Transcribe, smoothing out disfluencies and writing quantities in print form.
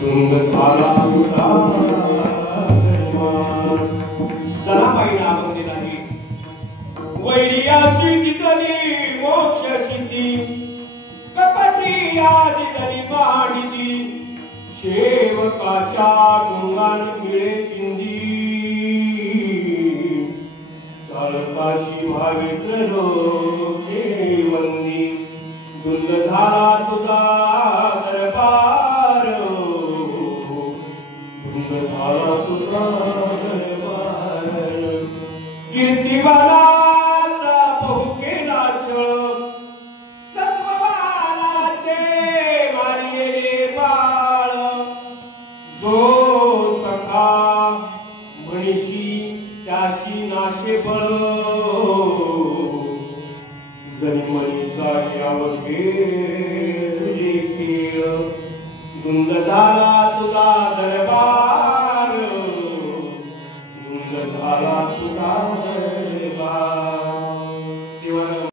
धुंद झाला तुझा चला पाहिला आपण नाही वैर्याशी दिदली मोक्ष सिद्धी कपटी आदि दली मांडिती शेवकाच्या डोंगान मिळे चिंदी चालकाशी भावित्र लोके वंदी धुंद झाला तुझा दरबार धुंद झाला तुझा दरबार कीर्तिवानाचा बहुकेला छळ सत्ववानाचे मारिलेले बाळ जो सखा म्हणीशी त्याशी नाशे बळ जरी मनीचा घ्यावघे तुझे खेळ धुंद झाला तुझा दरबार धुंद झाला तुझा